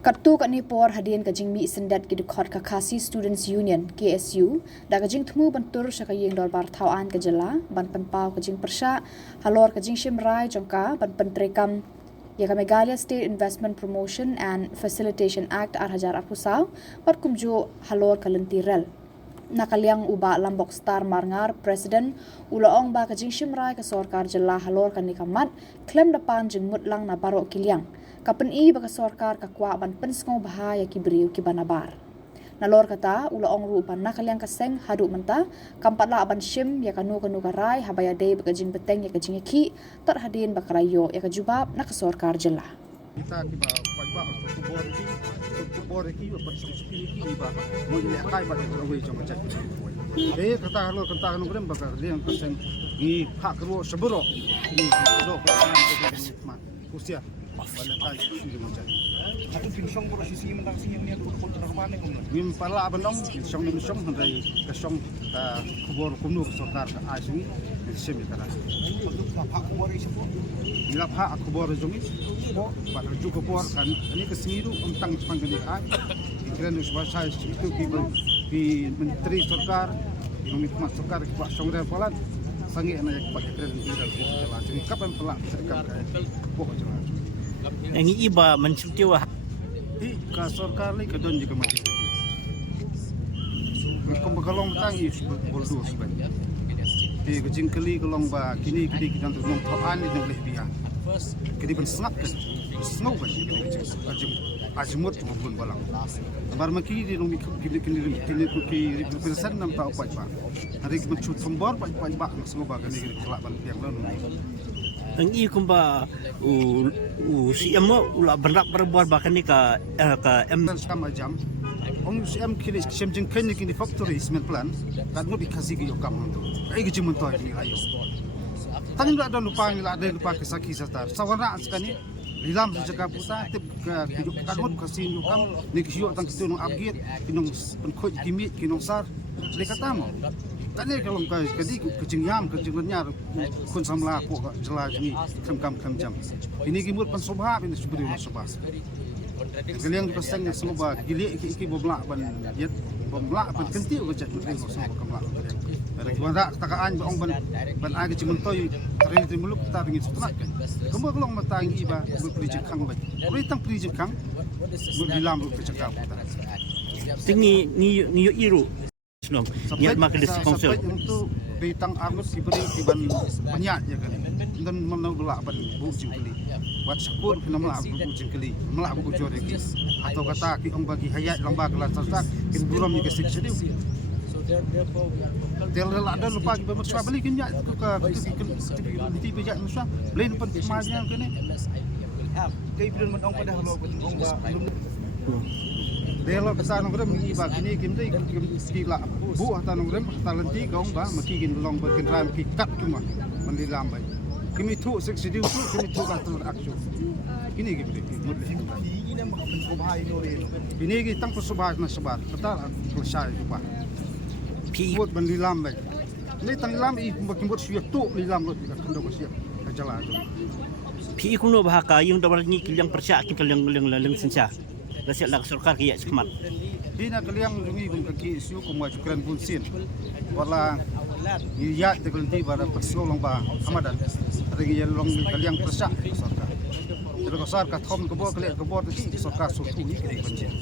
Kartu kat ni por hadian kajing mi sendat ki dukhat Kakasi Students Union KSU da kajing thmu bantur syakayeng dor bar thawaan kajela ban penpau kajing persya halor kajing shimrai jongka ban pentrekam ya Meghalaya State Investment Promotion and Facilitation Act arhajar apusau par kumjo halor kalentirel nakaliang uba lambok star marngar presiden ulaong ba kajing shimrai ka sorkar jela halor kanikamat klem depan jengmut lang na barok kiliang kapan i baka sorkar kakwa ban penskong bahaya kibriu kibanabar. Nalor kata ulaong rupan nakaliang kaseng hadu menta kampatla aban shim ya kanu karai habaya day bakajing beteng ya kajing ki terhadin bakarayo ya kajubab nakasorkar jela. Kita di bawah kubor ki bersuspili ki ba mo ile kai ba terwe jong cak kata halor kata kanu krem bakar liang kaseng i hak ro sebero ni do kusia balakai sudah macam Aku pinsong prosesi mentang siang ni aku kontra mana kamu? Mim pala abandong pinsong handai kesong ta kubor kunu sorkar ka asmi semi kara. Untuk hak kubor itu pun. Ilap hak kubor jongi bo pada juga kubor kan ini kesemiru untang panggil ai. Kira sebab saya itu di menteri sorkar Menteri sorkar Pak Songre Polan sangi anak Pak kira jalan jadi kapan pelak sekam pokok jalan. Yang iba mencutiwa Ka sorkar ni kadon juga mati. Kau berkalong tang is boldo sebenarnya. Di kecing keli kalong ba kini kita untuk nom tauan ni boleh biar. Kini pun snap kan, snow kan kini kecing ajmut pun balang. Bar maki di nom kini persen nam tau apa. Hari kita mencut tombor apa semua bagan ni kelak balik yang lalu. Ang i kumba si amo ula berak berbuat bahkan ni ka Sama jam. Om siam kini siam jengken ni kini factory cement plant. Kan mo dikasih ke yokam tu. Ai ke cuma tu ni ayo. Tangin ada lupa ni ada lupa kesaki serta. Sawana sekali dilam sejak puta tip ke kan mo kasih yokam ni kisio tang kitu nong upgrade kinong penkoj kimit kinong sar. Lekata mo. Tadi kalau kadi kecing yam kecing nyar kun samla pok jelas ni kam jam. Ini gimut pensobha ini subri masobha. Kalian pasang ni soba gili iki bomla ban yet bomla ban kentiu ke cak ni soba kamla. Ada kiwanda takaan bang ban agi cimentoy tari timuluk ta ringi setnak. Kamu kalau matangi ba beri jengkang ba. Beri tang beri jengkang dilam ke cakap. tinggi ni iru senong niat makan sponsor untuk bitang arus diberi tiban banyak ya kan dan menolak ban bujuk kali buat syukur kena melak bujuk kali melak buku jore atau kata ki ong bagi hayat lamba kelas tersak kin buram ni kesik sedih dia ada lupa ki bermusyawarah beli kin ya ke bijak musyawarah beli pun majang kene Kay bilon man ang pada halo ang ba Delo kata nongrem iba kini kimde kila bu ata nongrem talenti gaung ba makigin long ba kinram ki kat kuma mandilam ba kimi thu sik sidiu thu kimi thu ka tur aksu kini kimde mudle ini na makapagkubahay no rin. kini ki tang pasubah na sabar betal selesai ba pi buat mandilam ba ni tang lam i kimbot siap tu lilam lo tidak kendo siap jalan pi kuno bahaka yung dapat ni kilang persya kin kalang sensa Rasyat lak sorkar kiyak sekemat. Dina kaliang dungi kung kaki isu kung majukan punsin. Wala iyat de kulti bara persolong ba amadan. Rigi long kaliang persak sorkar. Jadi kosar ka thom kebo kaliak kebo ti sorkar sutu ni kini banjir.